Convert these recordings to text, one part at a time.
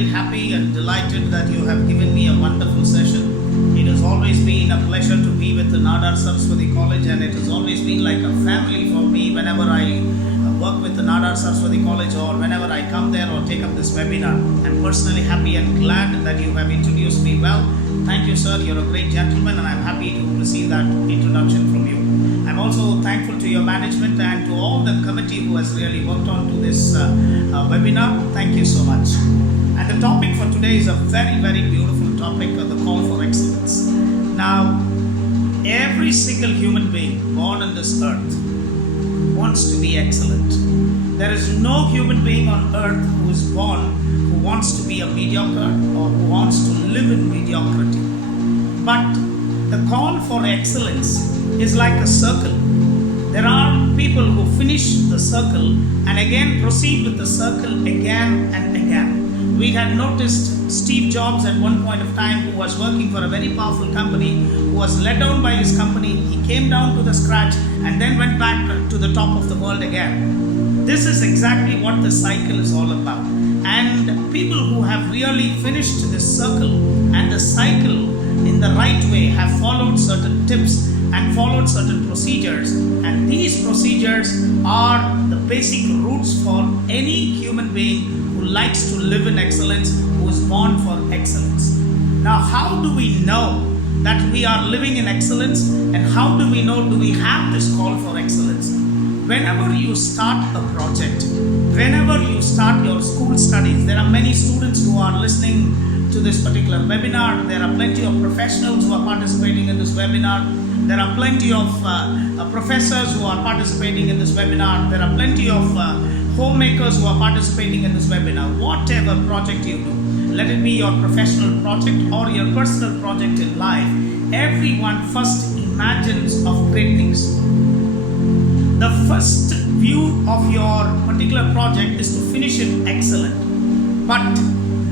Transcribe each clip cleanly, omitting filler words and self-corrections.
very happy and delighted that you have given me a wonderful session. It has always been a pleasure to be with the Nadar Saraswati College, and it has always been like a family for me whenever I work with the Nadar Saraswati College or whenever I come there or take up this webinar. I'm personally happy and glad that you have introduced me well. Thank you, sir. You're a great gentleman, and I'm happy to receive that introduction from you. I'm also thankful to your management and to all the committee who has really worked on to this webinar. Thank you so much. And the topic for today is a very, very beautiful topic, the call for excellence. Now, every single human being born on this earth wants to be excellent. There is no human being on earth who is born who wants to be a mediocre or who wants to live in mediocrity. But the call for excellence is like a circle. There are people who finish the circle and again proceed with the circle again and again. We had noticed Steve Jobs at one point of time, who was working for a very powerful company, who was let down by his company. He came down to the scratch and then went back to the top of the world again. This is exactly what the cycle is all about. And people who have really finished this circle and the cycle in the right way have followed certain tips and followed certain procedures, and these procedures are the basic roots for any human being who likes to live in excellence, who is born for excellence. Now, how do we know that we are living in excellence, and how do we know do we have this call for excellence? Whenever you start a project, whenever you start your school studies, there are many students who are listening to this particular webinar. There are plenty of professionals who are participating in this webinar. There are plenty of professors who are participating in this webinar. There are plenty of homemakers who are participating in this webinar. Whatever project you do, let it be your professional project or your personal project in life, everyone first imagines of great things. The first view of your particular project is to finish it excellent. But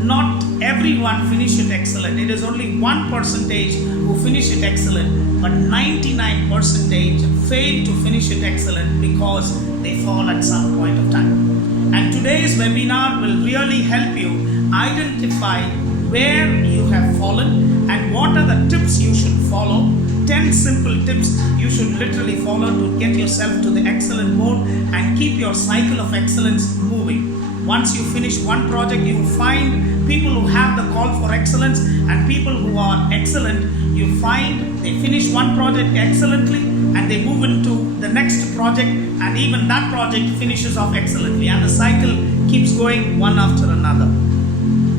not everyone finish it excellent. It is only 1% who finish it excellent, but 99% fail to finish it excellent because they fall at some point of time. And today's webinar will really help you identify where you have fallen and what are the tips you should follow. 10 simple tips you should literally follow to get yourself to the excellent mode and keep your cycle of excellence moving. Once you finish one project, you find people who have the call for excellence, and people who are excellent, you find they finish one project excellently and they move into the next project, and even that project finishes off excellently, and the cycle keeps going one after another.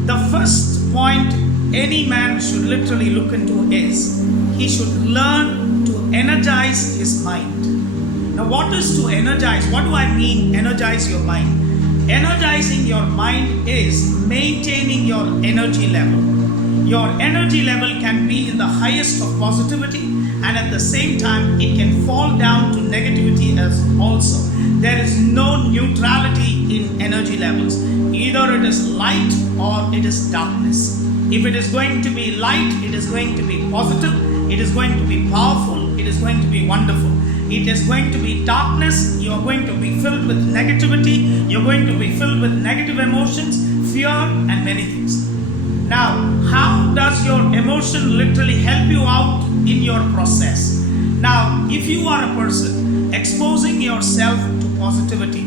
The first point any man should literally look into is he should learn to energize his mind. Now, what is to energize? What do I mean energize your mind? Energizing your mind is maintaining your energy level. Your energy level can be in the highest of positivity, and at the same time it can fall down to negativity as also. There is no neutrality in energy levels. Either it is light or it is darkness. If it is going to be light, it is going to be positive, it is going to be powerful, it is going to be wonderful. It is going to be darkness, you are going to be filled with negativity, you're going to be filled with negative emotions, fear, and many things. Now, how does your emotion literally help you out in your process? Now, if you are a person exposing yourself to positivity,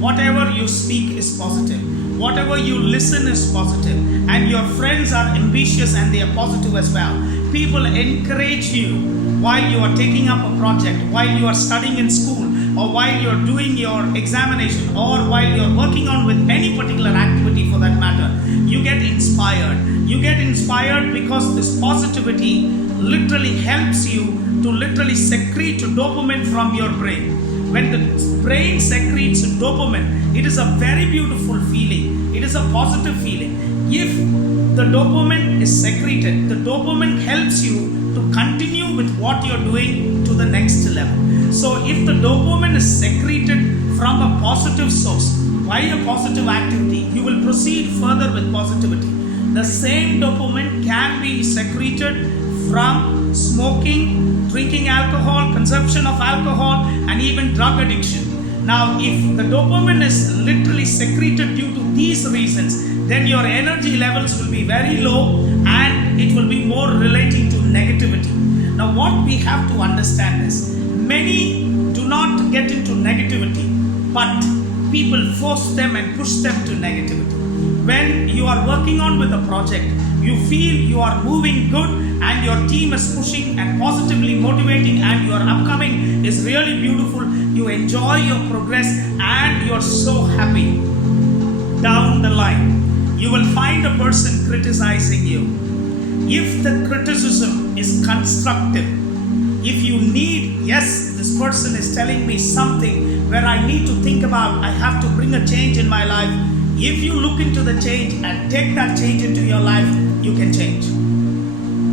whatever you speak is positive, whatever you listen is positive, and your friends are ambitious and they are positive as well. People encourage you while you are taking up a project, while you are studying in school, or while you are doing your examination, or while you are working on with any particular activity for that matter. You get inspired. You get inspired because this positivity literally helps you to literally secrete dopamine from your brain. When the brain secretes dopamine, it is a very beautiful feeling. It is a positive feeling. If the dopamine is secreted, the dopamine helps you to continue with what you're doing to the next level. So if the dopamine is secreted from a positive source, by a positive activity, you will proceed further with positivity. The same dopamine can be secreted from smoking, drinking alcohol, consumption of alcohol, and even drug addiction. Now, if the dopamine is literally secreted due to these reasons, then your energy levels will be very low and it will be more relating to negativity. Now, what we have to understand is, many do not get into negativity, but people force them and push them to negativity. When you are working on with a project, you feel you are moving good and your team is pushing and positively motivating and your upcoming is really beautiful, you enjoy your progress and you're so happy. Down the line, you will find a person criticizing you. If the criticism is constructive, if you need, yes, this person is telling me something where I need to think about, I have to bring a change in my life. If you look into the change and take that change into your life, you can change.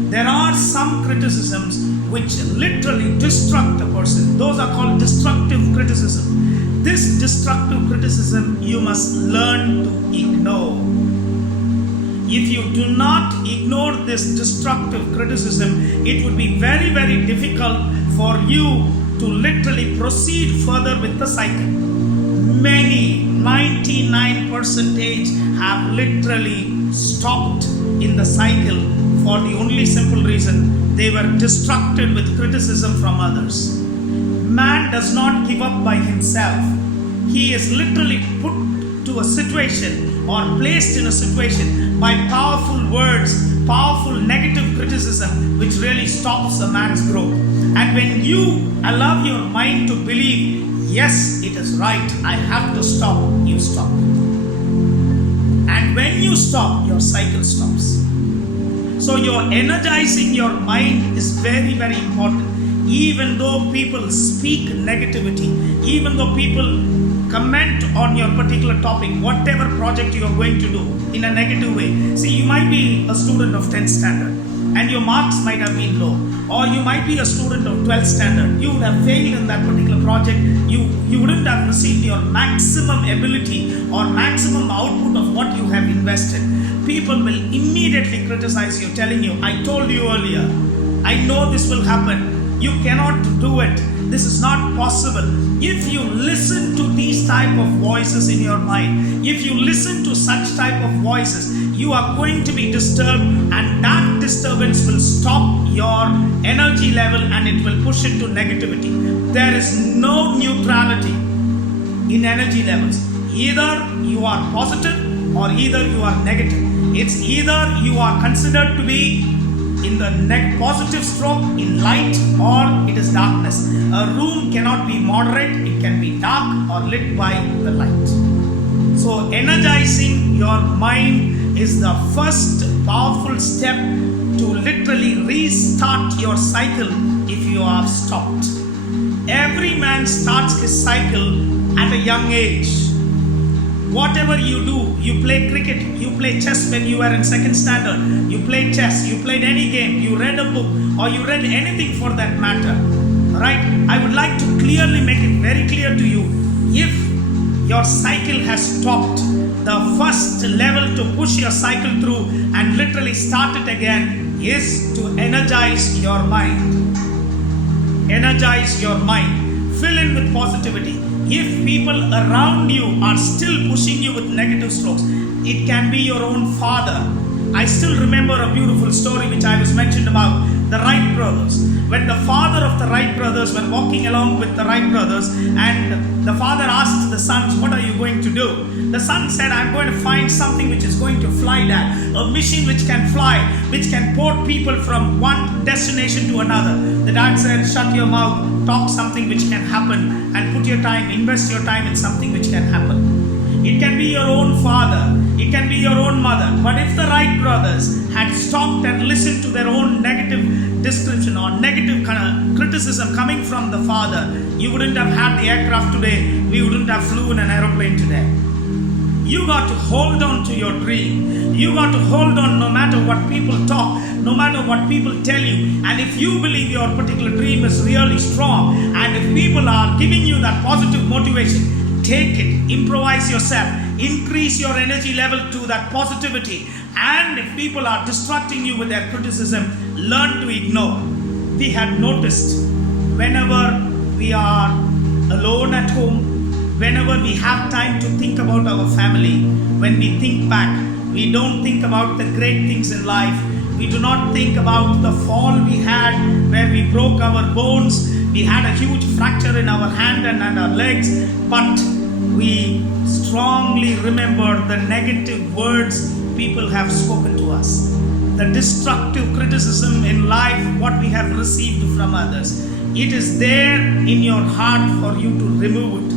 There are some criticisms which literally destruct a person. Those are called destructive criticism. This destructive criticism you must learn to ignore. If you do not ignore this destructive criticism, it would be very, very difficult for you to literally proceed further with the cycle. Many, 99% have literally stopped in the cycle for the only simple reason they were distracted with criticism from others. Man does not give up by himself. He is literally put to a situation or placed in a situation by powerful words, powerful negative criticism, which really stops a man's growth. And when you allow your mind to believe, yes, it is right, I have to stop, you stop. And when you stop, your cycle stops. So you're energizing your mind is very, very important. Even though people speak negativity, even though people comment on your particular topic, whatever project you are going to do in a negative way. See, you might be a student of 10th standard and your marks might have been low, or you might be a student of 12th standard. You would have failed in that particular project. You wouldn't have received your maximum ability or maximum output of what you have invested. People will immediately criticize you, telling you, I told you earlier, I know this will happen. You cannot do it. This is not possible. If you listen to these type of voices in your mind, if you listen to such type of voices, you are going to be disturbed, and that disturbance will stop your energy level and it will push into negativity. There is no neutrality in energy levels. Either you are positive or either you are negative. It's either you are considered to be in the positive stroke, in light, or it is darkness. A room cannot be moderate, it can be dark or lit by the light. So energizing your mind is the first powerful step to literally restart your cycle if you are stopped. Every man starts his cycle at a young age. Whatever you do, you play cricket, you play chess when you were in 2nd standard, you played chess, you played any game, you read a book, or you read anything for that matter, right? I would like to clearly make it very clear to you, if your cycle has stopped, the first level to push your cycle through and literally start it again is to energize your mind. Energize your mind. Fill in with positivity. If people around you are still pushing you with negative strokes, it can be your own father. I still remember a beautiful story which I was mentioned about, the Wright brothers. When the father of the Wright brothers were walking along with the Wright brothers, and the father asked the sons, what are you going to do? The son said, I'm going to find something which is going to fly, Dad. A machine which can fly, which can port people from one destination to another. The dad said, shut your mouth, talk something which can happen, and put your time, invest your time in something which can happen. It can be your own father, it can be your own mother. But if the Wright brothers had stopped and listened to their own negative description or negative kind of criticism coming from the father, you wouldn't have had the aircraft today, we wouldn't have flew in an aeroplane today. You got to hold on to your dream. You got to hold on no matter what people talk, no matter what people tell you. And if you believe your particular dream is really strong, and if people are giving you that positive motivation, take it, improvise yourself, increase your energy level to that positivity. And if people are distracting you with their criticism, learn to ignore. We had noticed whenever we are alone at home, whenever we have time to think about our family, when we think back, we don't think about the great things in life. We do not think about the fall we had where we broke our bones. We had a huge fracture in our hand and our legs, but we strongly remember the negative words people have spoken to us, the destructive criticism in life, what we have received from others. It is there in your heart for you to remove it.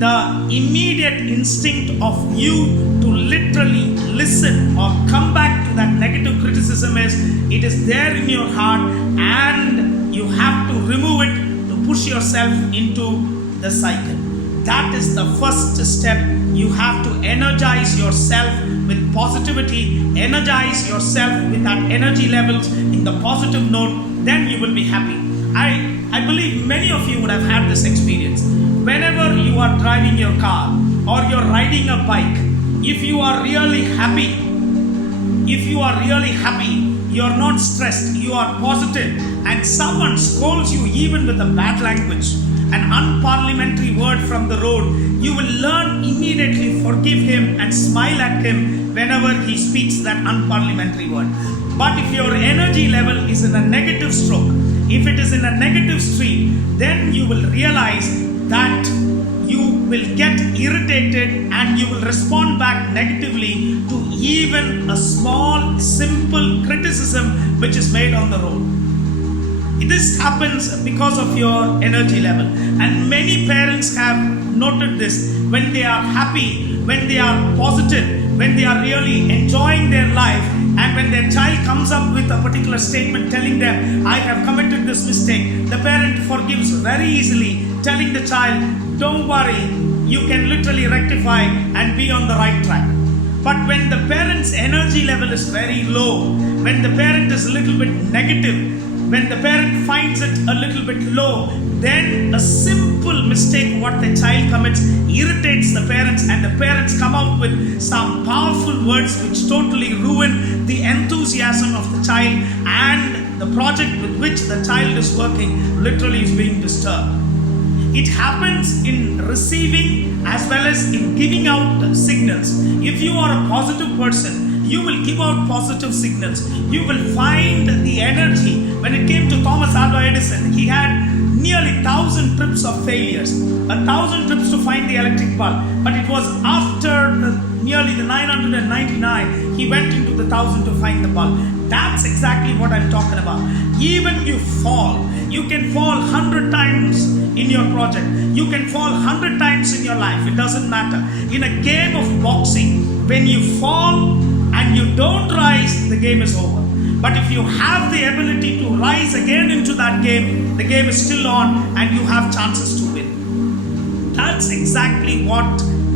The immediate instinct of you to literally listen or come back to that negative criticism it is there in your heart, and you have to remove it to push yourself into the cycle. That is the first step. You have to energize yourself with positivity, energize yourself with that energy levels in the positive note, then you will be happy. I believe many of you would have had this experience. Whenever you are driving your car or you're riding a bike, if you are really happy, you're not stressed, you are positive, and someone scolds you even with a bad language, an unparliamentary word from the road, you will learn immediately forgive him and smile at him whenever he speaks that unparliamentary word. But if your energy level is in a negative stroke, if it is in a negative stream, then you will realize that you will get irritated and you will respond back negatively to even a small, simple criticism which is made on the road. This happens because of your energy level. And many parents have noted this. When they are happy, when they are positive, when they are really enjoying their life, and when their child comes up with a particular statement telling them, I have committed this mistake, the parent forgives very easily, telling the child, don't worry, you can literally rectify and be on the right track. But when the parent's energy level is very low, when the parent is a little bit negative, when the parent finds it a little bit low, then a simple mistake what the child commits irritates the parents, and the parents come out with some powerful words which totally ruin the enthusiasm of the child, and the project with which the child is working literally is being disturbed. It happens in receiving as well as in giving out signals. If you are a positive person, you will give out positive signals. You will find the energy. When it came to Thomas Alva Edison, he had nearly 1,000 trips of failures, 1,000 trips to find the electric bulb. But it was after nearly the 999, he went into the 1,000 to find the bulb. That's exactly what I'm talking about. Even you fall, you can fall 100 times in your project. You can fall 100 times in your life. It doesn't matter. In a game of boxing, when you fall and you don't rise, the game is over. But if you have the ability to rise again into that game, the game is still on and you have chances to win. That's exactly what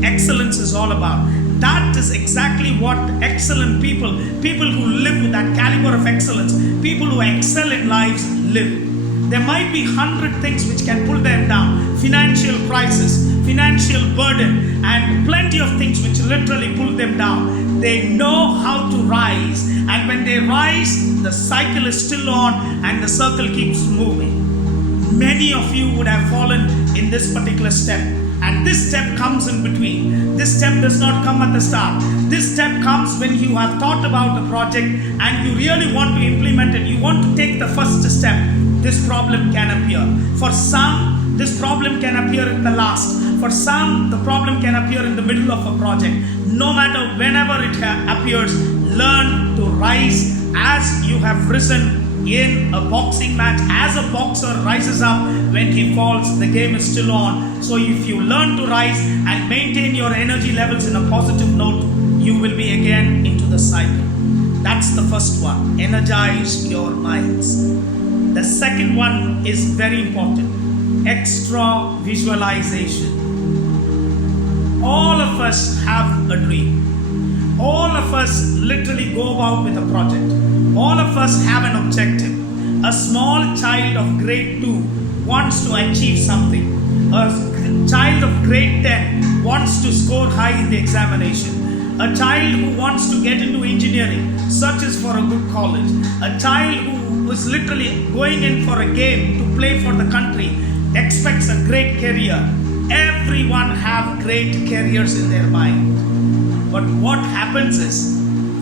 excellence is all about. That is exactly what excellent people who live with that caliber of excellence, people who excel in lives live. There might be 100 things which can pull them down. Financial crisis, financial burden, and plenty of things which literally pull them down. They know how to rise, and when they rise, the cycle is still on and the circle keeps moving. Many of you would have fallen in this particular step, and this step comes in between. This step does not come at the start. This step comes when you have thought about a project and you really want to implement it. You want to take the first step. This problem can appear. For some, this problem can appear in the last. For some, the problem can appear in the middle of a project. No matter whenever it appears, learn to rise as you have risen in a boxing match. As a boxer rises up, when he falls, the game is still on. So if you learn to rise and maintain your energy levels in a positive note, you will be again into the cycle. That's the first one. Energize your minds. The second one is very important. Extra visualization. All of us have a dream. All of us literally go about with a project. All of us have an objective. A small child of grade 2 wants to achieve something. A child of grade 10 wants to score high in the examination. A child who wants to get into engineering searches for a good college. A child who is literally going in for a game to play for the country expects a great career. Everyone have great careers in their mind. But what happens is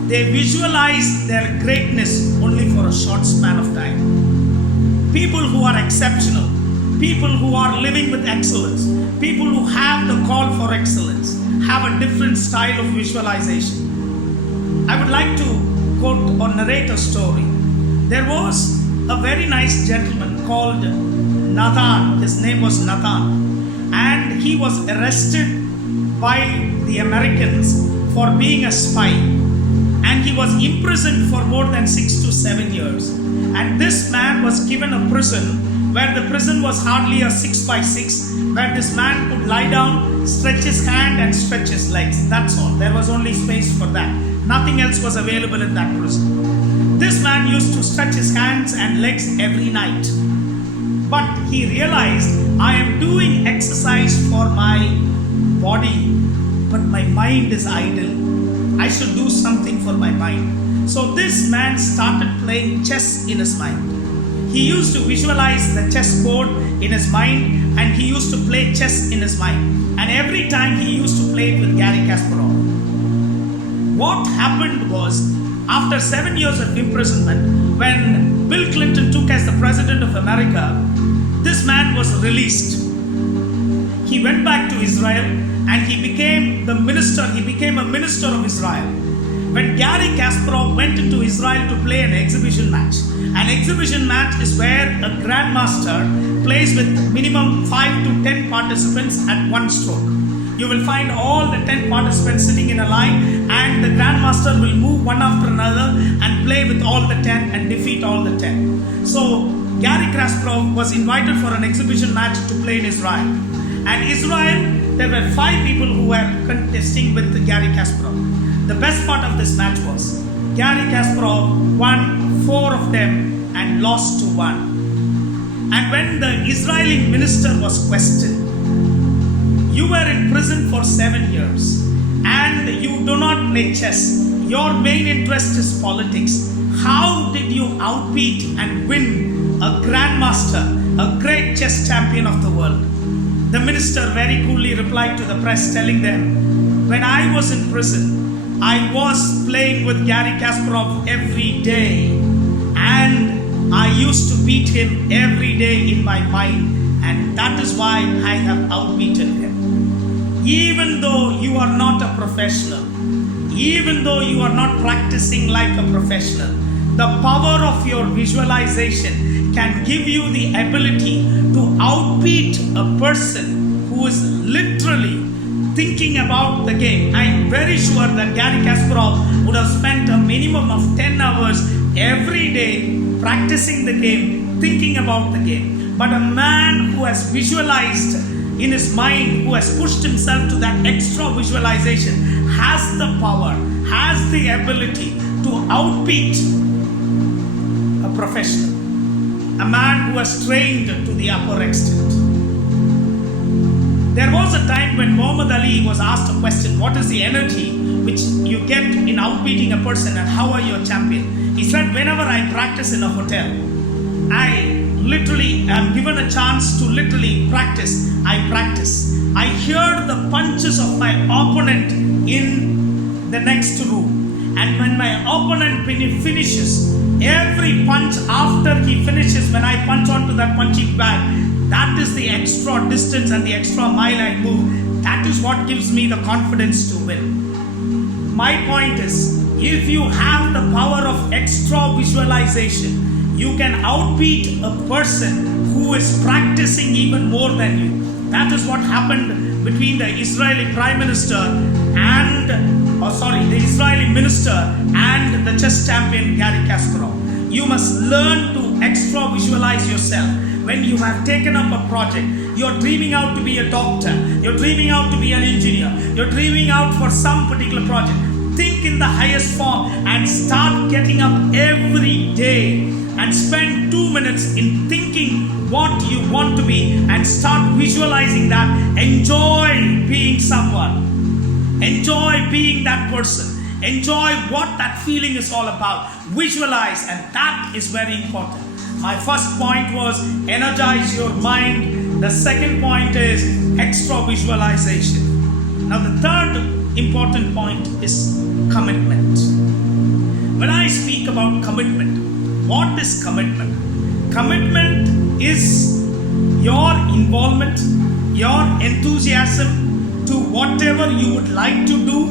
they visualize their greatness only for a short span of time. People who are exceptional, people who are living with excellence, people who have the call for excellence have a different style of visualization. I would like to quote or narrate a story. There was a very nice gentleman called Nathan. His name was Nathan, and he was arrested by the Americans for being a spy, and he was imprisoned for more than 6 to 7 years. And this man was given a prison where the prison was hardly a 6x6, where this man could lie down, stretch his hand and stretch his legs. That's all. There was only space for that. Nothing else was available in that prison. This man used to stretch his hands and legs every night. But he realized, I am doing exercise for my body, but my mind is idle. I should do something for my mind. So this man started playing chess in his mind. He used to visualize the chessboard in his mind, and he used to play chess in his mind. And every time he used to play it with Gary Kasparov. What happened was, after 7 years of imprisonment, when Bill Clinton took as the President of America, this man was released. He went back to Israel and he became a minister of Israel. When Gary Kasparov went into Israel to play an exhibition match is where a grandmaster plays with minimum 5 to 10 participants at one stroke. You will find all the 10 participants sitting in a line, and the grandmaster will move one after another and play with all the 10 and defeat all the 10. So Gary Kasparov was invited for an exhibition match to play in Israel. And Israel, there were 5 people who were contesting with Gary Kasparov. The best part of this match was Gary Kasparov won 4 of them and lost to 1. And when the Israeli minister was questioned, you were in prison for 7 years and you do not play chess. Your main interest is politics. How did you outbeat and win a grandmaster, a great chess champion of the world? The minister very coolly replied to the press, telling them, when I was in prison, I was playing with Gary Kasparov every day, and I used to beat him every day in my mind, and that is why I have outbeaten him. Even though you are not a professional, even though you are not practicing like a professional, the power of your visualization can give you the ability to outbeat a person who is literally thinking about the game. I am very sure that Gary Kasparov would have spent a minimum of 10 hours every day practicing the game, thinking about the game. But a man who has visualized in his mind, who has pushed himself to that extra visualization, has the power, has the ability to outbeat a professional, a man who has trained to the upper extent. There was a time when Muhammad Ali was asked a question, what is the energy which you get in outbeating a person and how are you a champion? He said, whenever I practice in a hotel, I literally am given a chance to literally practice. I practice. I hear the punches of my opponent in the next room. And when my opponent finishes, every punch after he finishes, when I punch onto that punching bag, that is the extra distance and the extra mile I move. That is what gives me the confidence to win. My point is, if you have the power of extra visualization, you can outbeat a person who is practicing even more than you. That is what happened between the Israeli Prime Minister and, the Israeli Minister and the chess champion Gary Kasparov. You must learn to extra visualize yourself. When you have taken up a project, you're dreaming out to be a doctor, you're dreaming out to be an engineer, you're dreaming out for some particular project. Think in the highest form and start getting up every day and spend 2 minutes in thinking what you want to be and start visualizing that. Enjoy being someone. Enjoy being that person. Enjoy what that feeling is all about. Visualize, and that is very important. My first point was energize your mind, The second point is extra visualization. Now, the third important point is commitment. When I speak about commitment, what is commitment? Commitment is your involvement, your enthusiasm to whatever you would like to do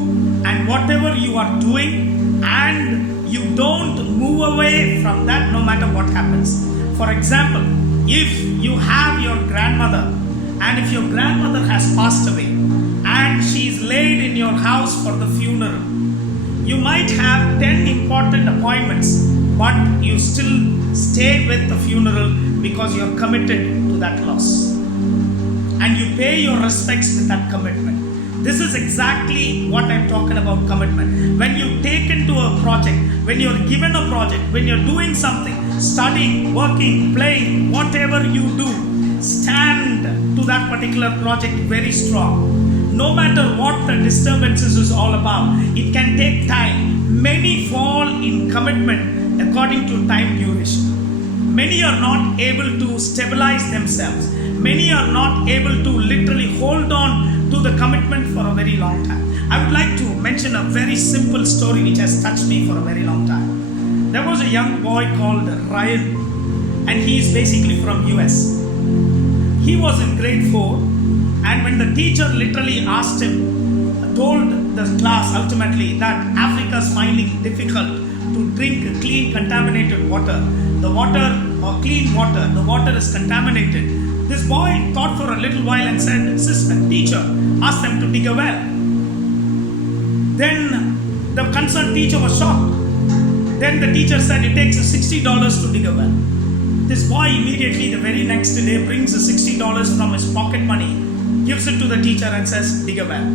and whatever you are doing, and you don't move away from that no matter what happens. For example, if you have your grandmother, and if your grandmother has passed away and she is laid in your house for the funeral, you might have 10 important appointments, but you still stay with the funeral because you are committed to that loss. And you pay your respects with that commitment. This is exactly what I'm talking about, commitment. When you take into a project, when you're given a project, when you're doing something, studying, working, playing, whatever you do, stand to that particular project very strong. No matter what the disturbances is all about, it can take time. Many fall in commitment according to time duration. Many are not able to stabilize themselves. Many are not able to literally hold on to the commitment for a very long time. I would like to mention a very simple story which has touched me for a very long time. There was a young boy called Ryan, and he is basically from US. He was in grade 4, and when the teacher literally asked him, told the class ultimately that Africa is finding difficult to drink clean contaminated water. The water or clean water, the water is contaminated. This boy thought for a little while and said, teacher, asked them to dig a well. Then the concerned teacher was shocked. Then the teacher said it takes $60 to dig a well. This boy immediately the very next day brings the $60 from his pocket money, gives it to the teacher and says, dig a well.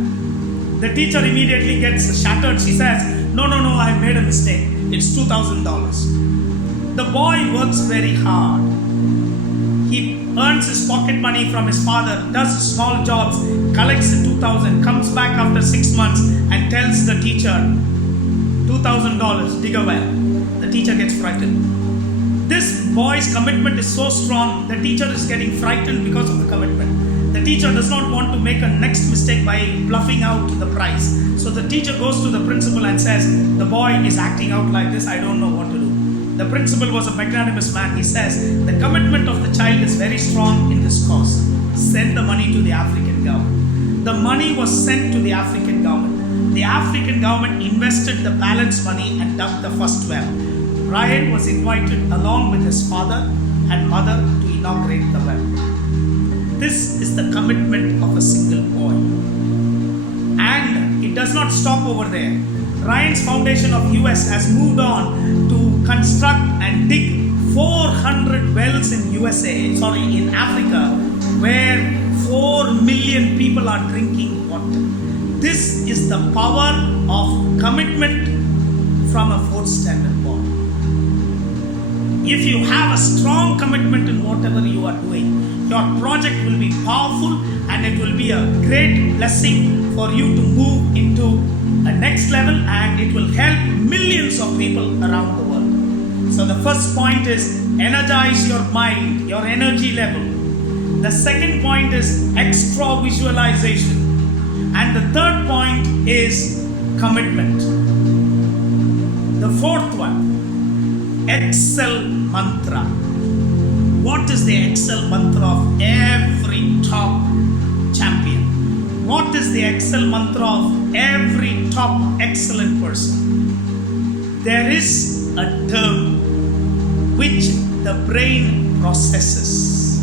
The teacher immediately gets shattered. She says, no, I made a mistake. It's $2,000. The boy works very hard. He earns his pocket money from his father, does small jobs, collects the $2,000, comes back after 6 months and tells the teacher, $2,000, dig a well. The teacher gets frightened. This boy's commitment is so strong, the teacher is getting frightened because of the commitment. The teacher does not want to make a next mistake by bluffing out the price. So the teacher goes to the principal and says, the boy is acting out like this, I don't know what to do. The principal was a magnanimous man. He says, the commitment of the child is very strong in this cause. Send the money to the African government. The money was sent to the African government. The African government invested the balance money and dug the first well. Ryan was invited along with his father and mother to inaugurate the well. This is the commitment of a single boy. And it does not stop over there. Ryan's Foundation of US has moved on to construct and dig 400 wells in in Africa, where 4 million people are drinking water. This is the power of commitment from a 4th standard boy. If you have a strong commitment in whatever you are doing, your project will be powerful and it will be a great blessing for you to move into a next level, and it will help millions of people around the world. So the first point is energize your mind, your energy level. The second point is extra visualization. And the third point is commitment. The fourth one, Excel mantra. What is the Excel mantra of every top champion? What is the Excel mantra of every top excellent person? There is a term which the brain processes.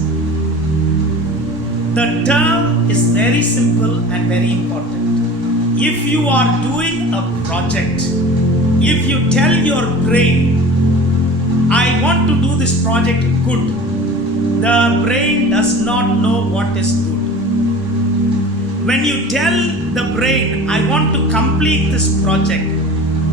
The term is very simple and very important. If you are doing a project, if you tell your brain, I want to do this project good, the brain does not know what is good. When you tell the brain, I want to complete this project,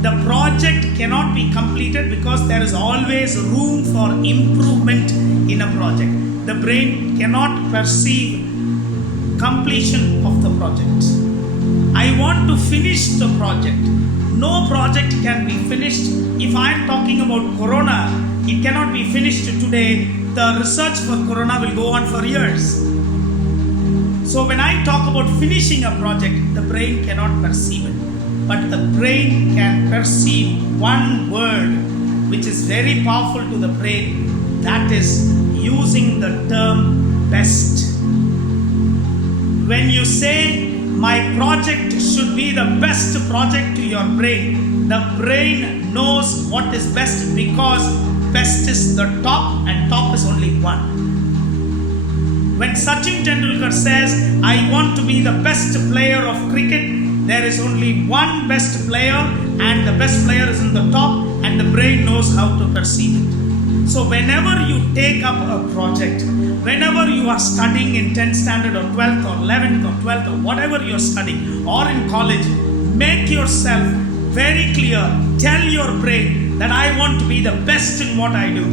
the project cannot be completed because there is always room for improvement in a project. The brain cannot perceive completion of the project. I want to finish the project. No project can be finished. If I am talking about Corona, it cannot be finished today. The research for Corona will go on for years. So when I talk about finishing a project, the brain cannot perceive it. But the brain can perceive one word which is very powerful to the brain, that is using the term best. When you say my project should be the best project to your brain, the brain knows what is best, because best is the top and top is only one. When Sachin Tendulkar says, I want to be the best player of cricket, there is only one best player and the best player is in the top, and the brain knows how to perceive it. So whenever you take up a project, whenever you are studying in 10th standard or 12th or 11th or 12th or whatever you are studying, or in college, make yourself very clear. Tell your brain that I want to be the best in what I do.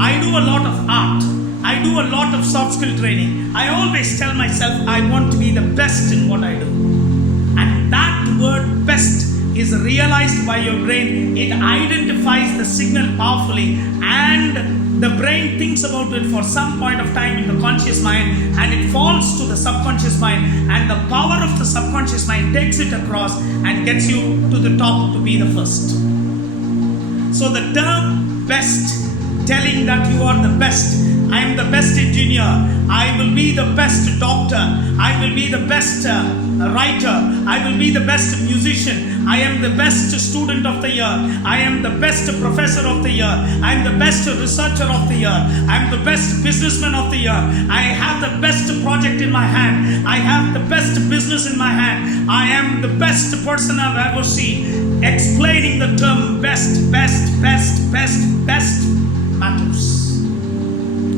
I do a lot of art. I do a lot of soft skill training. I always tell myself I want to be the best in what I do. And that word best is realized by your brain. It identifies the signal powerfully, and the brain thinks about it for some point of time in the conscious mind, and it falls to the subconscious mind, and the power of the subconscious mind takes it across and gets you to the top to be the first. So the term best, telling that you are the best. I am the best engineer. I will be the best doctor. I will be the best writer. I will be the best musician. I am the best student of the year. I am the best professor of the year. I am the best researcher of the year. I am the best businessman of the year. I have the best project in my hand. I have the best business in my hand. I am the best person I've ever seen. Explaining the term best matters.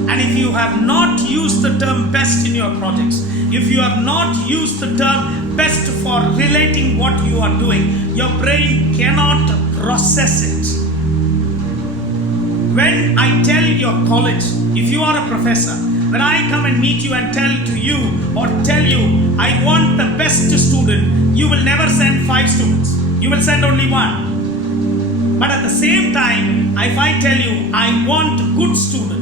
And if you have not used the term best in your projects, if you have not used the term best for relating what you are doing, your brain cannot process it. When I tell your college, if you are a professor, when I come and meet you and tell you, I want the best student, you will never send 5 students. You will send only 1. But at the same time, if I tell you, I want good students,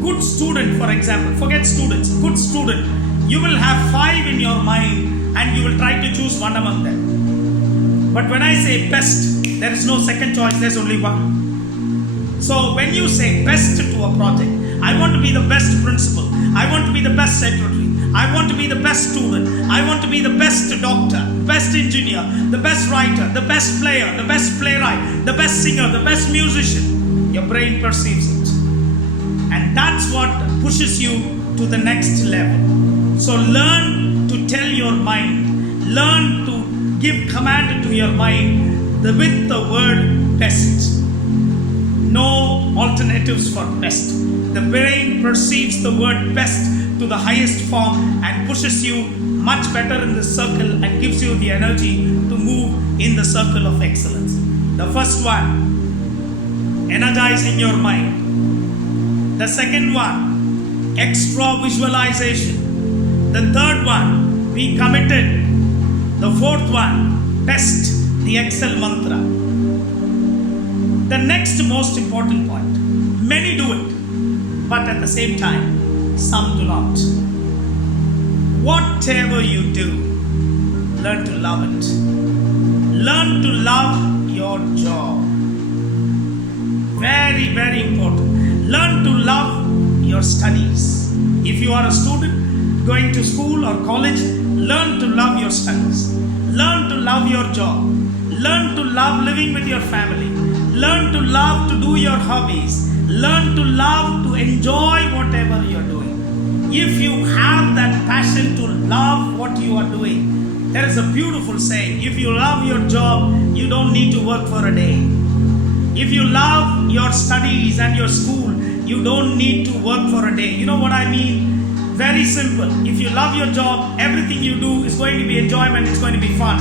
good student, for example, forget students, good student, you will have 5 in your mind and you will try to choose one among them. But when I say best, there is no second choice, there's only one. So when you say best to a project, I want to be the best principal, I want to be the best secretary, I want to be the best student, I want to be the best doctor, best engineer, the best writer, the best player, the best playwright, the best singer, the best musician, your brain perceives it. And that's what pushes you to the next level. So learn to tell your mind, learn to give command to your mind with the word best. No alternatives for best. The brain perceives the word best to the highest form and pushes you much better in the circle and gives you the energy to move in the circle of excellence. The first one, energizing your mind. The second one, extra visualization. The third one, be committed. The fourth one, best, the Excel mantra. The next most important point, many do it, but at the same time, some do not. Whatever you do, learn to love it. Learn to love your job. Very, very important. Learn to love your studies. If you are a student going to school or college, learn to love your studies. Learn to love your job. Learn to love living with your family. Learn to love to do your hobbies. Learn to love to enjoy whatever you are doing. If you have that passion to love what you are doing, there is a beautiful saying, if you love your job, you don't need to work for a day. If you love your studies and your school, you don't need to work for a day. You know what I mean? Very simple. If you love your job, everything you do is going to be enjoyment, it's going to be fun.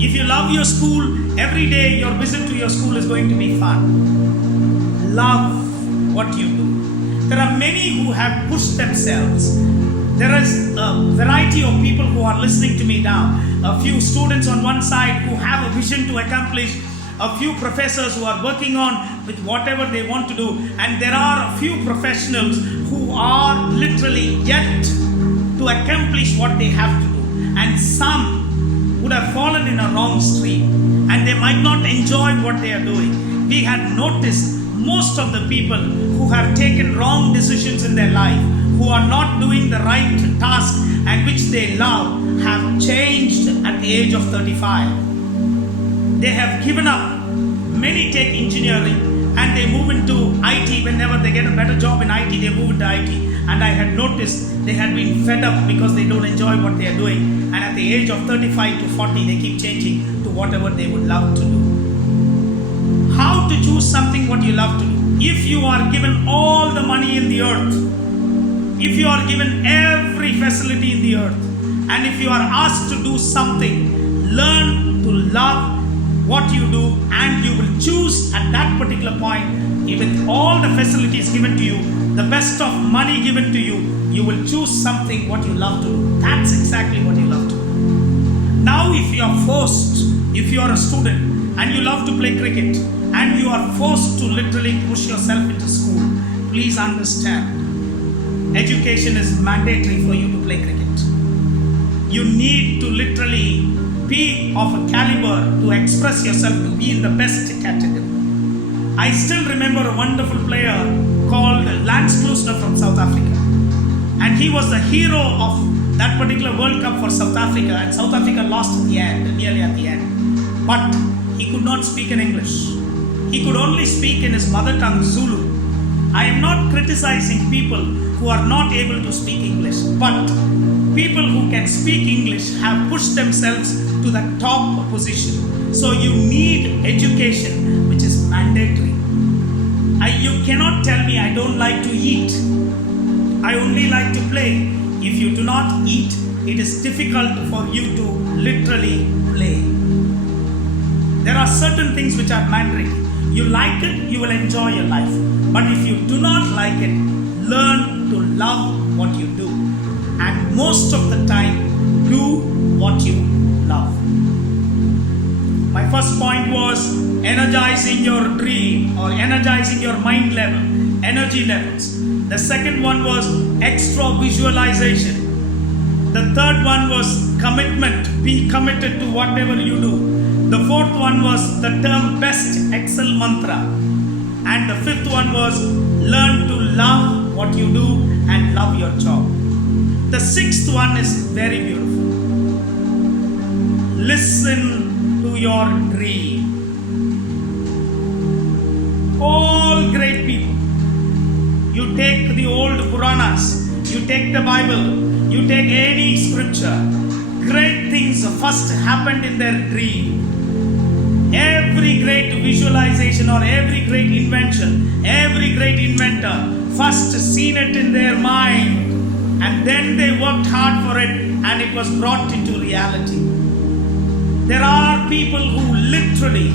If you love your school, every day your visit to your school is going to be fun. Love what you do. There are many who have pushed themselves. There is a variety of people who are listening to me now. A few students on one side who have a vision to accomplish a few professors who are working on with whatever they want to do, and there are a few professionals who are literally yet to accomplish what they have to do, and some would have fallen in a wrong stream and they might not enjoy what they are doing. We had noticed most of the people who have taken wrong decisions in their life, who are not doing the right task and which they love, have changed at the age of 35. They have given up. Many take engineering and they move into IT. Whenever they get a better job in IT, they move into IT. And I had noticed they had been fed up because they don't enjoy what they are doing. And at the age of 35 to 40, they keep changing to whatever they would love to do. How to choose something what you love to do? If you are given all the money in the earth, if you are given every facility in the earth, and if you are asked to do something, learn to love what you do, and you will choose at that particular point, with all the facilities given to you, the best of money given to you, you will choose something what you love to do. That's exactly what you love to do. Now if you are forced, if you are a student and you love to play cricket and you are forced to literally push yourself into school, please understand, education is mandatory for you to play cricket. You need to literally be of a caliber to express yourself, to be in the best category. I still remember a wonderful player called Lance Klusener from South Africa, and he was the hero of that particular World Cup for South Africa, and South Africa lost at the end, nearly at the end. But he could not speak in English. He could only speak in his mother tongue, Zulu. I am not criticizing people who are not able to speak English, but people who can speak English have pushed themselves to the top position. So you need education, which is mandatory. You cannot tell me I don't like to eat, I only like to play. If you do not eat, it is difficult for you to literally play. There are certain things which are mandatory. You like it, you will enjoy your life. But if you do not like it, learn to love what you do. And most of the time, do what you love. My first point was energizing your dream, or energizing your mind level, energy levels. The second one was extra visualization. The third one was commitment, be committed to whatever you do. The fourth one was the term best Excel mantra. And the fifth one was learn to love what you do and love your job. The sixth one is very beautiful. Listen to your dream. All great people, you take the old Puranas, you take the Bible, you take any scripture, great things first happened in their dream. Every great visualization or every great invention, every great inventor first seen it in their mind, and then they worked hard for it and it was brought into reality. There are people who literally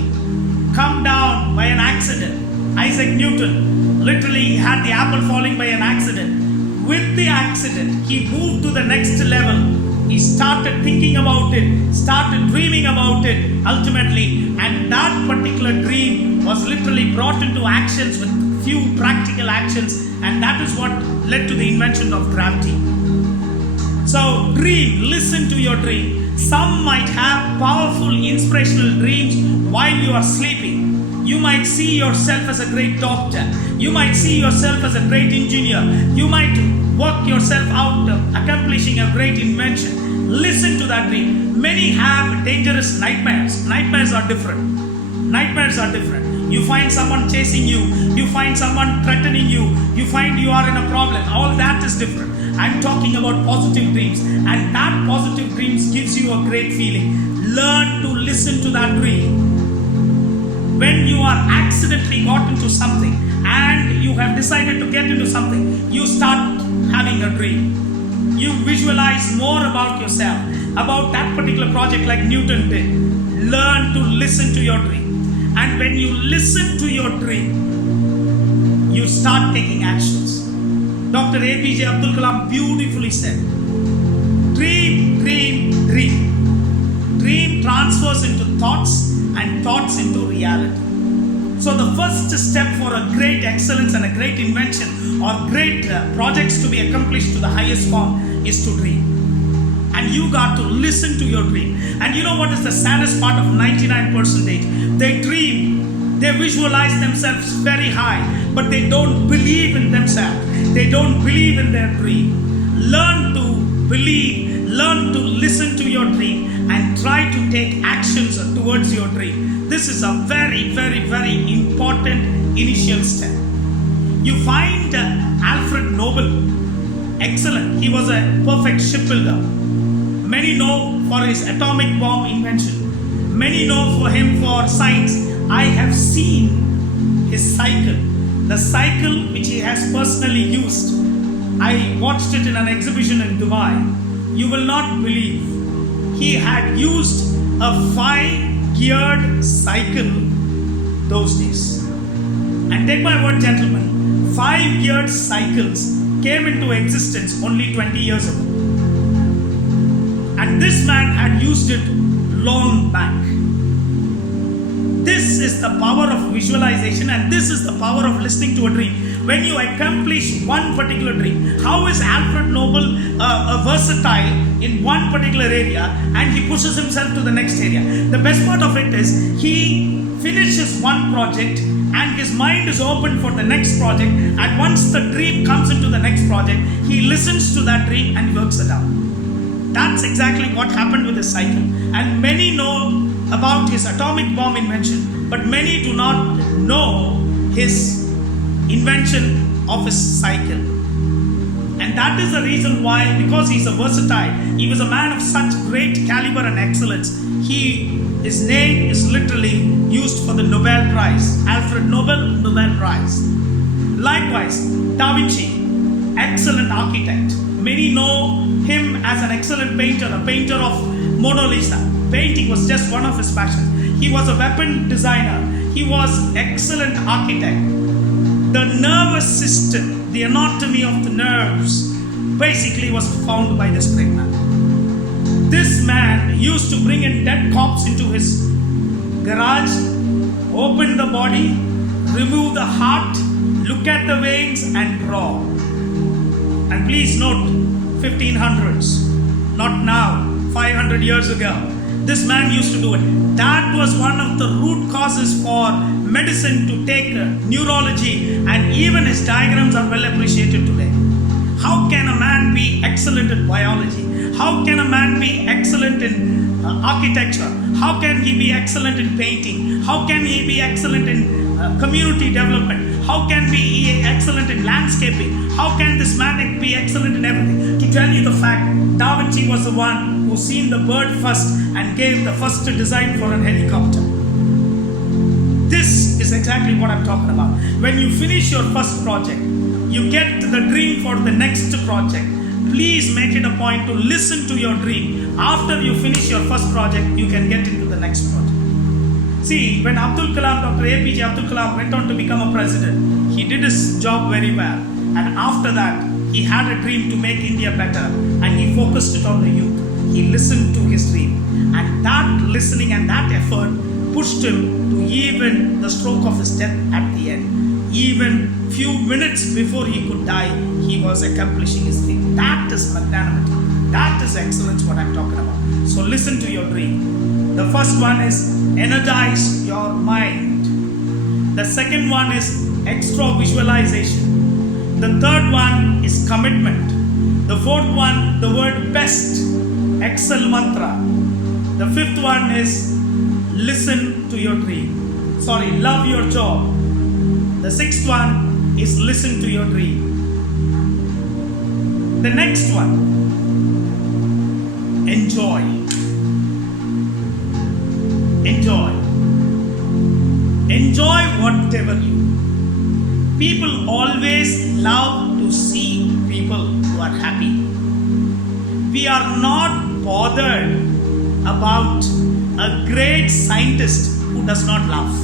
come down by an accident. Isaac Newton literally had the apple falling by an accident. With the accident, he moved to the next level. He started thinking about it, started dreaming about it ultimately, and that particular dream was literally brought into actions with few practical actions, and that is what led to the invention of gravity. So dream, listen to your dream. Some might have powerful inspirational dreams while you are sleeping. You might see yourself as a great doctor. You might see yourself as a great engineer. You might work yourself out accomplishing a great invention. Listen to that dream. Many have dangerous nightmares. Nightmares are different. Nightmares are different. You find someone chasing you. You find someone threatening you. You find you are in a problem. All that is different. I'm talking about positive dreams. And that positive dreams gives you a great feeling. Learn to listen to that dream. When you are accidentally got into something and you have decided to get into something, you start having a dream. You visualize more about yourself, about that particular project like Newton did. Learn to listen to your dream. And when you listen to your dream, you start taking actions. Dr. APJ Abdul Kalam beautifully said, dream, dream, dream. Dream transfers into thoughts, and thoughts into reality. So the first step for a great excellence and a great invention or great projects to be accomplished to the highest form is to dream. And you got to listen to your dream. And you know what is the saddest part of 99%? They dream, they visualize themselves very high, but they don't believe in themselves. They don't believe in their dream. Learn to believe, learn to listen to your dream and try to take actions towards your dream. This is a very, very, very important initial step. You find Alfred Nobel, excellent. He was a perfect shipbuilder. Many know for his atomic bomb invention. Many know for him for science. I have seen his cycle. The cycle which he has personally used. I watched it in an exhibition in Dubai. You will not believe. He had used a 5-geared cycle those days. And take my word, gentlemen, 5-geared cycles came into existence only 20 years ago. And this man had used it long back. This is the power of visualization, and this is the power of listening to a dream. When you accomplish one particular dream, how is Alfred Nobel versatile in one particular area and he pushes himself to the next area? The best part of it is he finishes one project and his mind is open for the next project, and once the dream comes into the next project, he listens to that dream and works it out. That's exactly what happened with his cycle. And many know about his atomic bomb invention, but many do not know his invention of his cycle. And that is the reason why, because he's a versatile, he was a man of such great caliber and excellence, his name is literally used for the Nobel Prize. Alfred Nobel, Nobel Prize. Likewise, Da Vinci, excellent architect. Many know him as an excellent painter, a painter of Mona Lisa. Painting was just one of his passions. He was a weapon designer. He was excellent architect. The nervous system, the anatomy of the nerves, basically was found by this great man. This man used to bring in dead corpse into his garage, open the body, remove the heart, look at the veins and draw. And please note, 1500s, not now, 500 years ago. This man used to do it. That was one of the root causes for medicine to take neurology, and even his diagrams are well appreciated today. How can a man be excellent in biology? How can a man be excellent in architecture? How can he be excellent in painting? How can he be excellent in community development? How can he be excellent in landscaping? How can this man be excellent in everything? To tell you the fact, Da Vinci was the one who seen the bird first and gave the first design for an helicopter. This is exactly what I'm talking about. When you finish your first project, you get the dream for the next project. Please make it a point to listen to your dream. After you finish your first project, you can get into the next project. See, when Dr. APJ Abdul Kalam went on to become a president, he did his job very well. And after that, he had a dream to make India better, and he focused it on the youth. He listened to his dream. And that listening and that effort pushed him to even the stroke of his death at the end. Even few minutes before he could die, he was accomplishing his dream. That is magnanimity. That is excellence, what I'm talking about. So listen to your dream. The first one is energize your mind. The second one is extra visualization. The third one is commitment. The fourth one, the word best, excel mantra. The fifth one is listen to your dream. Love your job. The sixth one is listen to your dream. The next one, enjoy. Enjoy. Enjoy whatever you do. People always love to see people who are happy. We are not bothered about a great scientist who does not laugh.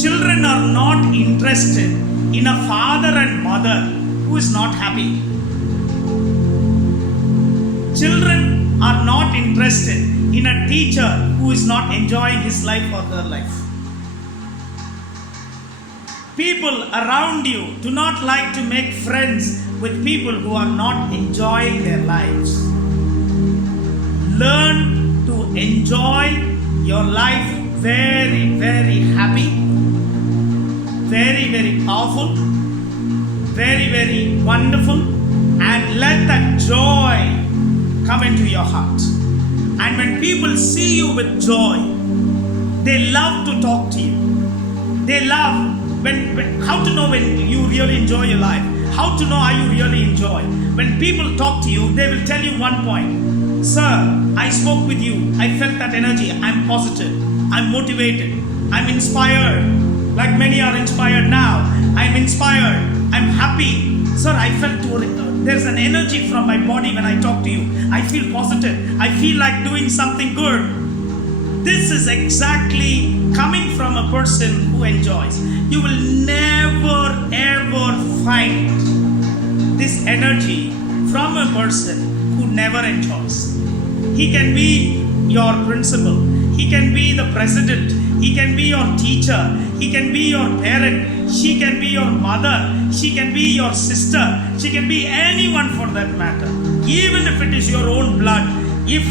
Children are not interested in a father and mother who is not happy. Children are not interested in a teacher who is not enjoying his life or her life. People around you do not like to make friends with people who are not enjoying their lives. Learn to enjoy your life very, very happy, very, very powerful, very, very wonderful, and let that joy come into your heart. And when people see you with joy, they love to talk to you. They love how to know when you really enjoy your life, how to know how you really enjoy. When people talk to you, they will tell you one point. Sir, I spoke with you. I felt that energy. I'm positive. I'm motivated. I'm inspired. Like many are inspired now. I'm inspired. I'm happy. Sir, I felt there's an energy from my body when I talk to you. I feel positive. I feel like doing something good. This is exactly coming from a person who enjoys. You will never ever find this energy from a person who never enjoys. He can be your principal. He can be the president. He can be your teacher. He can be your parent. She can be your mother. She can be your sister. She can be anyone for that matter. Even if it is your own blood. If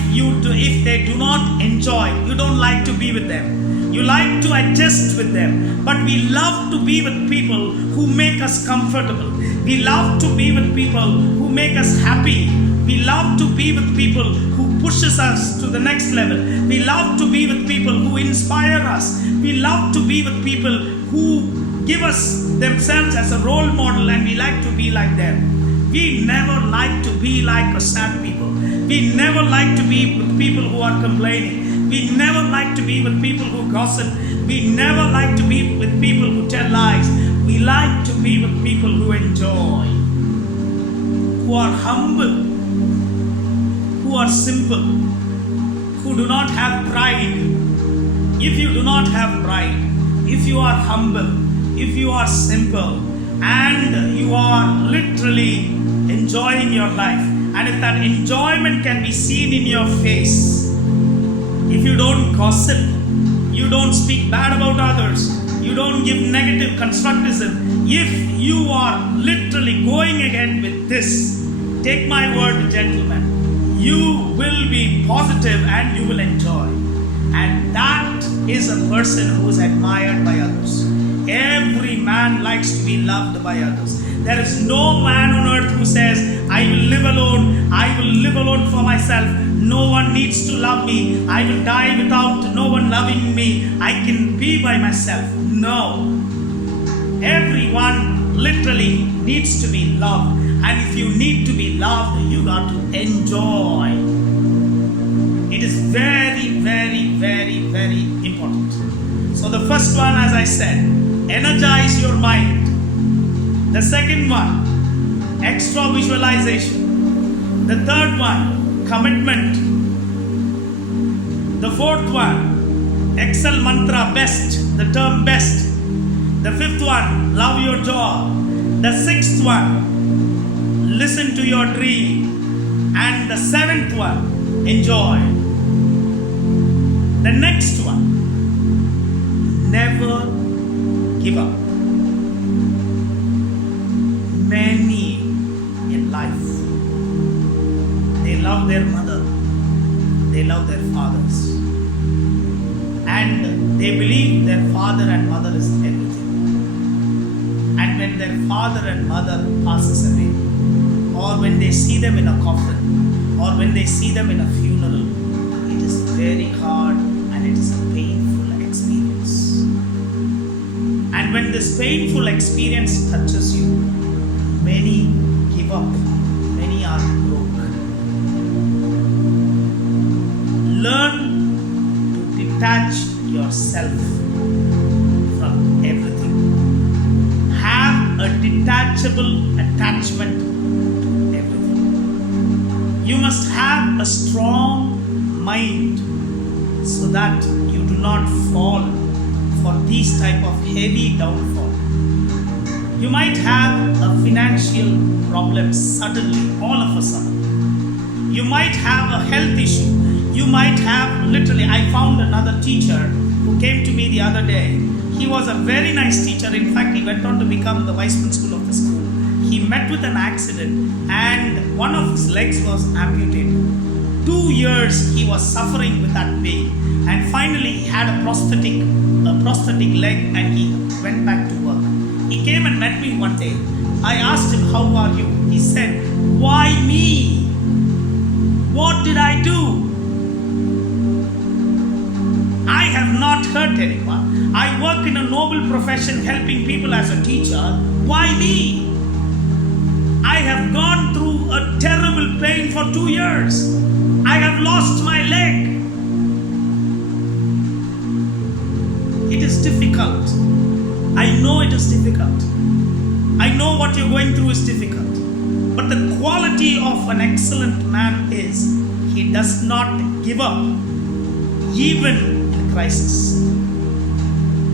they do not enjoy, you don't like to be with them. You like to adjust with them. But we love to be with people who make us comfortable. We love to be with people who make us happy. We love to be with people who pushes us to the next level. We love to be with people who inspire us. We love to be with people who give us themselves as a role model, and we like to be like them. We never like to be like a sad people. We never like to be with people who are complaining. We never like to be with people who gossip. We never like to be with people who tell lies. We like to be with people who enjoy, who are humble, who are simple, who do not have pride. If you do not have pride, if you are humble, if you are simple, and you are literally enjoying your life, and if that enjoyment can be seen in your face, if you don't gossip, you don't speak bad about others, you don't give negative constructivism, if you are literally going ahead with this, take my word, gentlemen, you will be positive and you will enjoy. And that is a person who is admired by others. Every man likes to be loved by others. There is no man on earth who says, I will live alone. I will live alone for myself. No one needs to love me. I will die without no one loving me. I can be by myself. No. Everyone literally needs to be loved. And if you need to be loved, you got to enjoy. It is very, very, very, very important. So the first one, as I said, energize your mind. The second one, extra visualization. The third one, commitment. The fourth one, Excel mantra, best, the term best. The fifth one, love your job. The sixth one, listen to your dream. And the seventh one, enjoy. The next one, never give up. Many in life, they love their mother, they love their fathers, and they believe their father and mother is everything. And when their father and mother passes away, or when they see them in a coffin, or when they see them in a funeral, it is very hard and it is a painful experience. And when this painful experience touches you, many give up, many are broke. Learn to detach yourself from everything. Have a detachable attachment to everything. You must have a strong mind so that you do not fall for these type of heavy downfall. You might have a financial problem suddenly, all of a sudden. You might have a health issue. You might have literally, I found another teacher who came to me the other day. He was a very nice teacher. In fact, he went on to become the vice principal of the school. He met with an accident and one of his legs was amputated. 2 years he was suffering with that pain, and finally he had a prosthetic leg and he went back to work. He came and met me one day. I asked him, "How are you?" He said, "Why me? What did I do? I have not hurt anyone. I work in a noble profession helping people as a teacher. Why me? I have gone through a terrible pain for 2 years. I have lost my leg." It is difficult. I know it is difficult. I know what you're going through is difficult. But the quality of an excellent man is he does not give up even in crisis.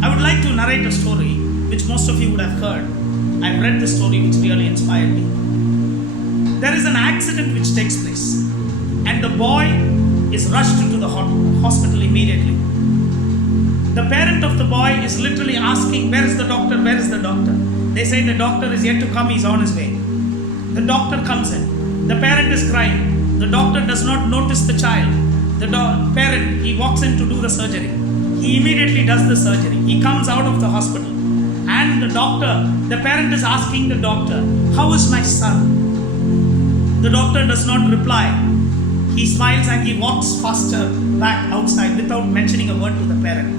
I would like to narrate a story which most of you would have heard. I've read the story which really inspired me. There is an accident which takes place and the boy is rushed into the hospital immediately. The parent of the boy is literally asking, "Where is the doctor? Where is the doctor?" They say the doctor is yet to come, he's on his way. The doctor comes in. The parent is crying. The doctor does not notice the child. The parent, he walks in to do the surgery. He immediately does the surgery. He comes out of the hospital. And the parent is asking the doctor, "How is my son?" The doctor does not reply. He smiles and he walks faster back outside without mentioning a word to the parent.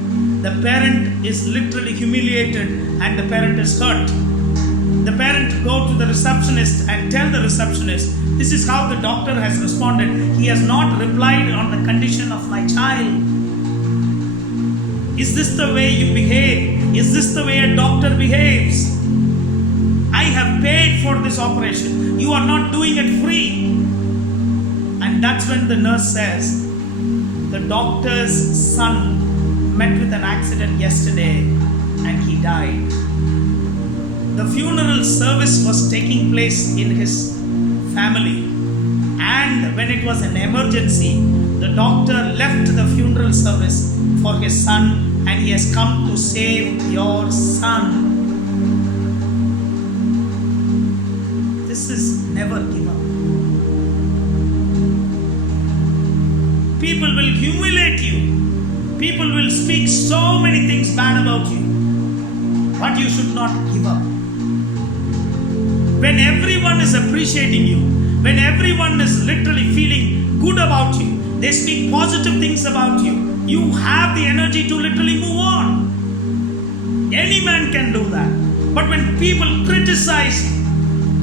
The parent is literally humiliated and the parent is hurt. The parent go to the receptionist and tell the receptionist, "This is how the doctor has responded. He has not replied on the condition of my child. Is this the way you behave? Is this the way a doctor behaves? I have paid for this operation. You are not doing it free." And that's when the nurse says, "The doctor's son met with an accident yesterday and he died." The funeral service was taking place in his family, and when it was an emergency, the doctor left the funeral service for his son, and he has come to save your son. This is never give up. People will humiliate you. People will speak so many things bad about you, but you should not give up. When everyone is appreciating you, when everyone is literally feeling good about you, they speak positive things about you, you have the energy to literally move on. Any man can do that. But when people criticize you,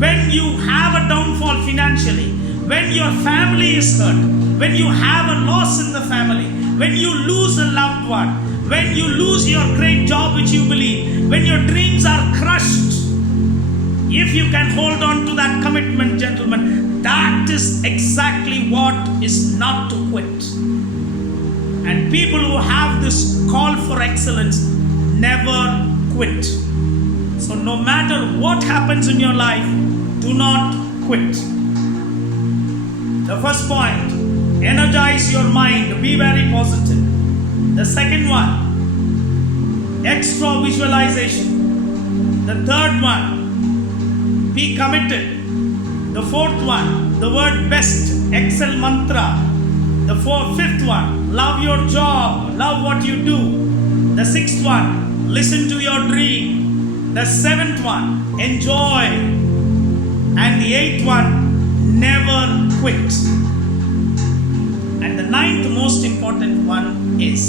when you have a downfall financially, when your family is hurt, when you have a loss in the family, when you lose a loved one, when you lose your great job which you believe, when your dreams are crushed, if you can hold on to that commitment, gentlemen, that is exactly what is not to quit. And people who have this call for excellence never quit. So no matter what happens in your life, do not quit. The first point, energize your mind, be very positive. The second one, extra visualization. The third one, be committed. The fourth one, the word best, excel mantra. The fifth one, love your job, love what you do. The sixth one, listen to your dream. The seventh one, enjoy. And the eighth one, never quit. And the ninth most important one is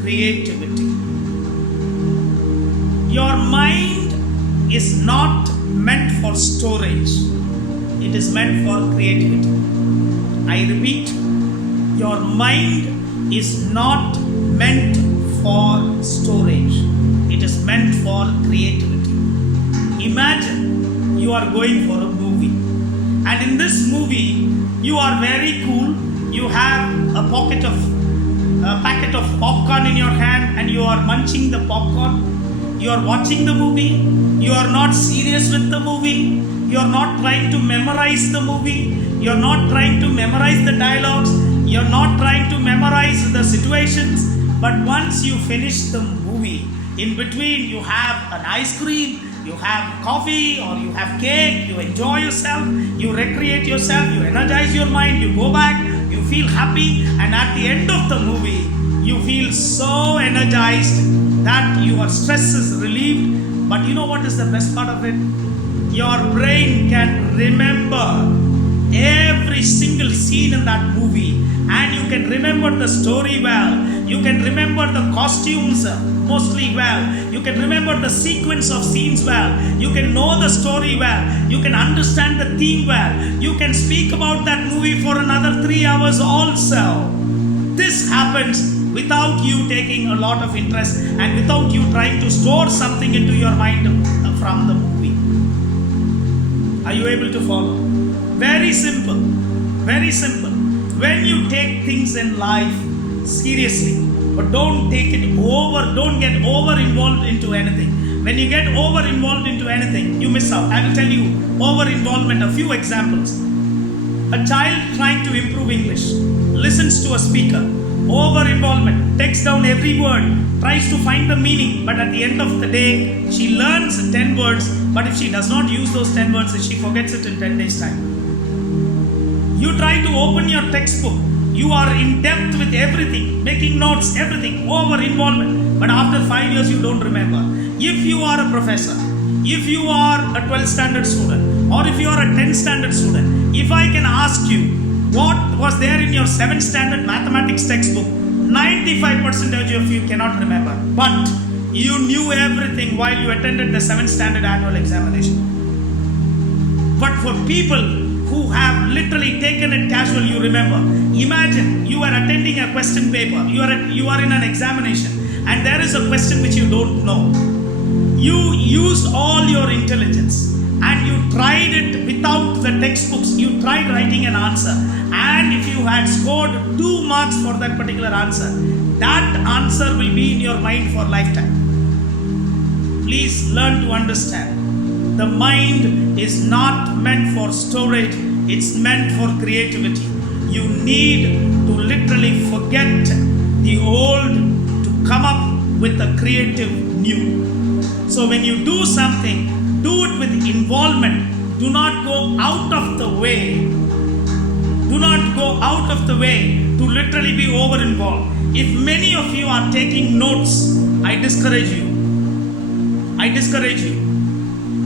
creativity. Your mind is not meant for storage. It is meant for creativity. I repeat, your mind is not meant for storage. It is meant for creativity. Imagine you are going for a movie, and in this movie you are very cool. You have a packet of popcorn in your hand and you are munching the popcorn. You are watching the movie. You are not serious with the movie. You are not trying to memorize the movie. You're not trying to memorize the dialogues. You're not trying to memorize the situations. But once you finish the movie, in between you have an ice cream, you have coffee, or you have cake, you enjoy yourself, you recreate yourself, you energize your mind, you go back, you feel happy, and at the end of the movie, you feel so energized that your stress is relieved. But you know what is the best part of it? Your brain can remember every single scene in that movie, and you can remember the story well. You can remember the costumes mostly well. You can remember the sequence of scenes well. You can know the story well. You can understand the theme well. You can speak about that movie for another 3 hours also. This happens without you taking a lot of interest and without you trying to store something into your mind from the movie. Are you able to follow? Very simple. Very simple. When you take things in life seriously, but don't get over involved into anything. When you get over involved into anything, you miss out. I will tell you over involvement, a few examples. A child trying to improve English listens to a speaker. Over involvement, takes down every word, tries to find the meaning, but at the end of the day, she learns 10 words, but if she does not use those 10 words, she forgets it in 10 days' time. You try to open your textbook, you are in depth with everything, making notes, everything, over involvement, but after 5 years, you don't remember. If you are a professor, if you are a 12th standard student, or if you are a 10th standard student, if I can ask you, what was there in your 7th standard mathematics textbook? 95% of you cannot remember. But you knew everything while you attended the 7th standard annual examination. But for people who have literally taken it casual, you remember. Imagine you are attending a question paper. You are in an examination and there is a question which you don't know. You used all your intelligence and you tried it without the textbooks. You tried writing an answer, and if you had scored 2 marks for that particular answer, that answer will be in your mind for lifetime. Please learn to understand. The mind is not meant for storage, it's meant for creativity. You need to literally forget the old to come up with a creative new. So when you do something, do it with involvement. Do not go out of the way. Do not go out of the way to literally be over involved. If many of you are taking notes, I discourage you. I discourage you.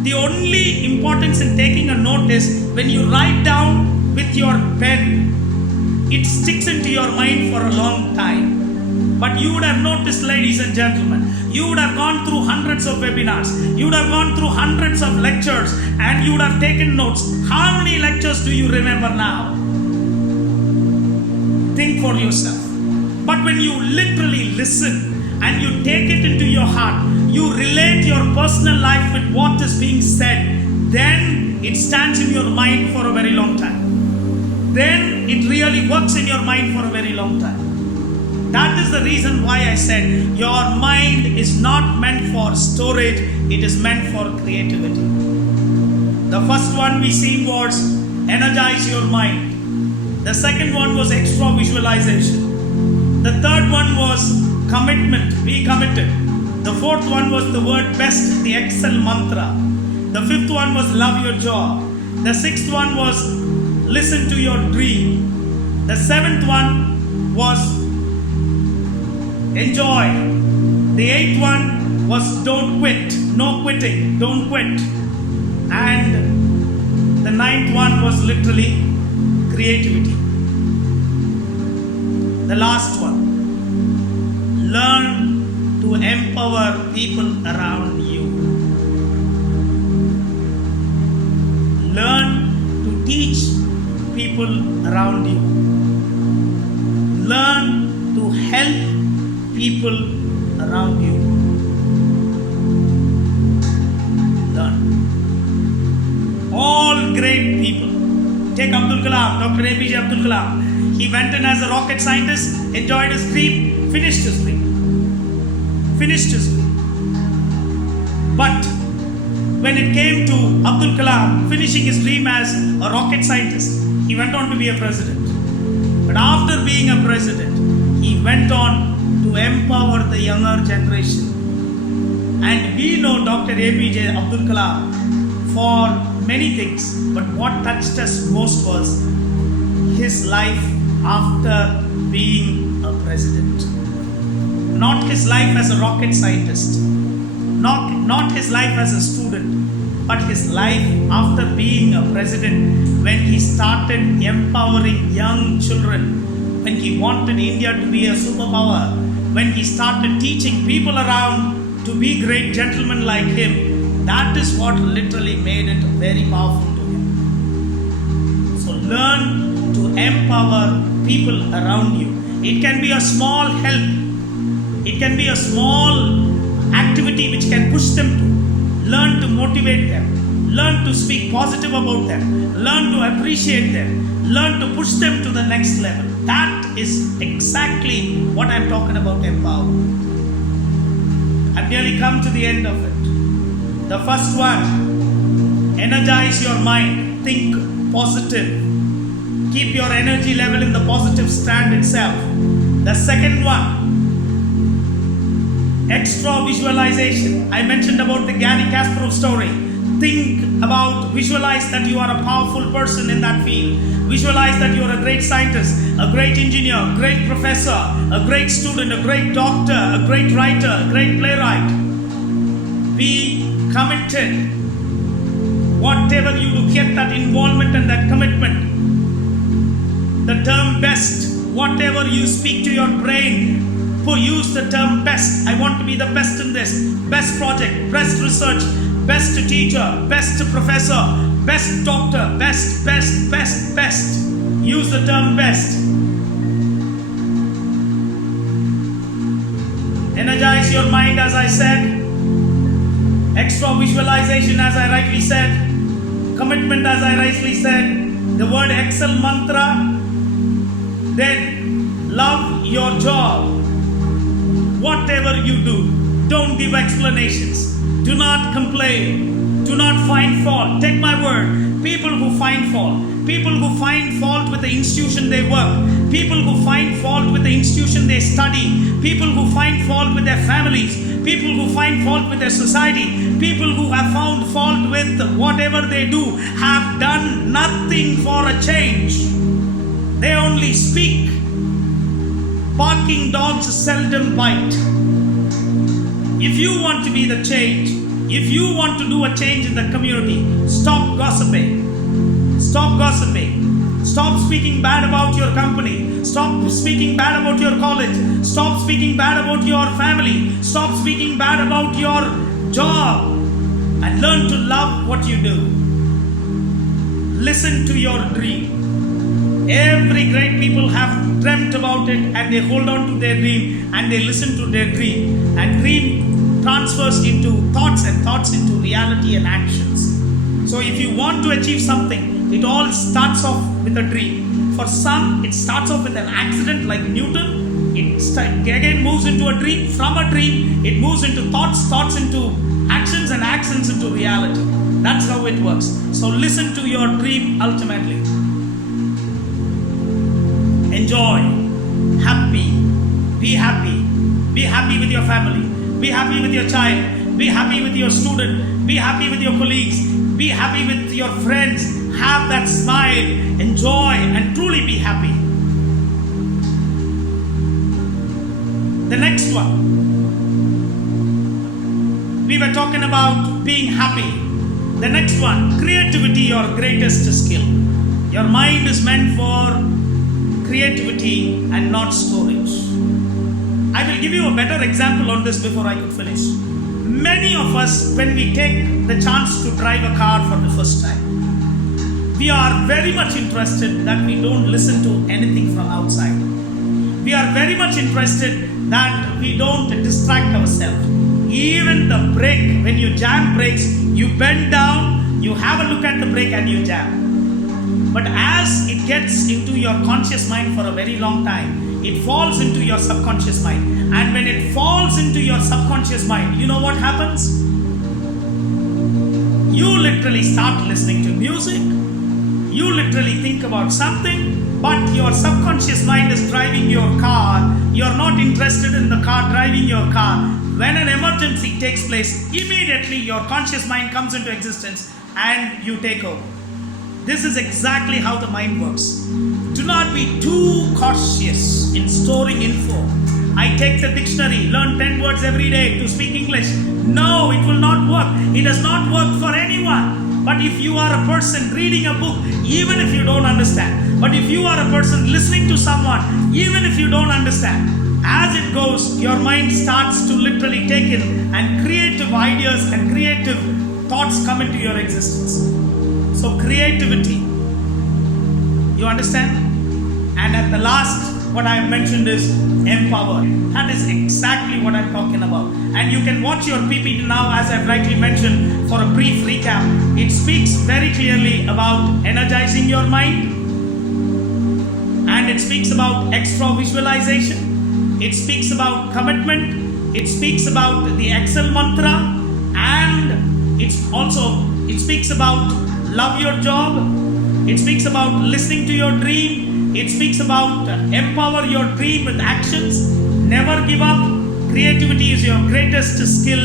The only importance in taking a note is when you write down with your pen, it sticks into your mind for a long time. But you would have noticed, ladies and gentlemen, you would have gone through hundreds of webinars, you would have gone through hundreds of lectures, and you would have taken notes. How many lectures do you remember now? Think for yourself. But when you literally listen and you take it into your heart, you relate your personal life with what is being said, then it stands in your mind for a very long time. Then it really works in your mind for a very long time. That is the reason why I said your mind is not meant for storage, it is meant for creativity. The first one we seen was energize your mind. The second one was extra visualization. The third one was commitment, be committed. The fourth one was the word best, the Excel mantra. The fifth one was love your job. The sixth one was listen to your dream. The seventh one was enjoy. The eighth one was don't quit, no quitting, don't quit. And the ninth one was literally creativity. The last one, learn to empower people around you. Learn to teach people around you. Learn to help people around you. Learn. All great people. Take Abdul Kalam, Dr. APJ Abdul Kalam. He went in as a rocket scientist, enjoyed his dream, finished his dream. Finished his dream. But when it came to Abdul Kalam finishing his dream as a rocket scientist, He went on to be a president. But after being a president, he went on to empower the younger generation. And we know Dr. APJ Abdul Kalam for many things, but what touched us most was his life after being a president. Not his life as a rocket scientist, not his life as a student, but his life after being a president, when he started empowering young children, when he wanted India to be a superpower, when he started teaching people around to be great gentlemen like him. That is what literally made it very powerful to him. So learn to empower people around you. It can be a small help. It can be a small activity which can push them to learn to motivate them, learn to speak positive about them, learn to appreciate them, learn to push them to the next level. That is exactly what I'm talking about, empower. I've nearly come to the end of it. The first one, energize your mind, think positive. Keep your energy level in the positive stand itself. The second one, extra visualization. I mentioned about the Gary Kasparov story. Think about, visualize that you are a powerful person in that field. Visualize that you are a great scientist, a great engineer, a great professor, a great student, a great doctor, a great writer, a great playwright. Be committed. Whatever you do, get that involvement and that commitment. The term best, whatever you speak to your brain, use the term best. I want to be the best in this. Best project, best research, best teacher, best professor, best doctor, best. Use the term best. Energize your mind, as I said. Extra visualization, as I rightly said. Commitment, as I rightly said. The word excel mantra. Then love your job. Whatever you do, don't give explanations. Do not complain. Do not find fault. Take my word. People who find fault with the institution they work, people who find fault with the institution they study, people who find fault with their families, people who find fault with their society, people who have found fault with whatever they do, have done nothing for a change. They only speak. Barking dogs seldom bite. If you want to be the change, if you want to do a change in the community, stop gossiping. Stop gossiping. Stop speaking bad about your company. Stop speaking bad about your college. Stop speaking bad about your family. Stop speaking bad about your job. And learn to love what you do. Listen to your dream. Every great people have dreamt about it, and they hold on to their dream and they listen to their dream. And dream transfers into thoughts, and thoughts into reality and actions. So if you want to achieve something, it all starts off with a dream. For some, it starts off with an accident like Newton. It again moves into a dream. From a dream, it moves into thoughts, thoughts into actions, and actions into reality. That's how it works. So listen to your dream ultimately. Enjoy, happy, be happy. Be happy with your family. Be happy with your child. Be happy with your student. Be happy with your colleagues. Be happy with your friends. Have that smile. Enjoy and truly be happy. The next one. We were talking about being happy. The next one, creativity, your greatest skill. Your mind is meant for creativity and not storage. I will give you a better example on this before I could finish. Many of us, when we take the chance to drive a car for the first time, we are very much interested that we don't listen to anything from outside. We are very much interested that we don't distract ourselves. Even the brake, when you jam brakes, you bend down, you have a look at the brake and you jam. But as it gets into your conscious mind for a very long time, it falls into your subconscious mind. And when it falls into your subconscious mind, you know what happens? You literally start listening to music. You literally think about something, but your subconscious mind is driving your car. You're not interested in the car driving your car. When an emergency takes place, immediately your conscious mind comes into existence and you take over. This is exactly how the mind works. Do not be too cautious in storing info. I take the dictionary, learn 10 words every day to speak English. No, it will not work. It does not work for anyone. But if you are a person reading a book, even if you don't understand, but if you are a person listening to someone, even if you don't understand, as it goes, your mind starts to literally take in, and creative ideas and creative thoughts come into your existence. So creativity, you understand? And at the last, what I have mentioned is empower. That is exactly what I'm talking about. And you can watch your PPT now, as I've rightly mentioned, for a brief recap. It speaks very clearly about energizing your mind, and it speaks about extra visualization. It speaks about commitment. It speaks about the Excel mantra, and it speaks about love your job. It speaks about listening to your dream. It speaks about empower your dream with actions. Never give up. Creativity is your greatest skill.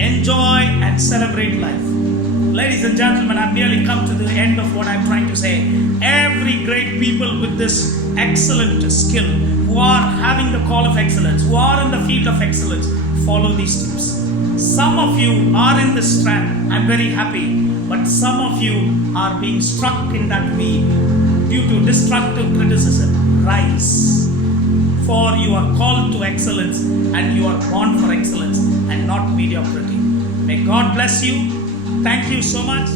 Enjoy and celebrate life. Ladies and gentlemen, I've nearly come to the end of what I'm trying to say. Every great people with this excellent skill, who are having the call of excellence, who are in the field of excellence, follow these tips. Some of you are in this strand. I'm very happy. But some of you are being struck in that weed due to destructive criticism. Rise. For you are called to excellence, and you are born for excellence and not mediocrity. May God bless you. Thank you so much.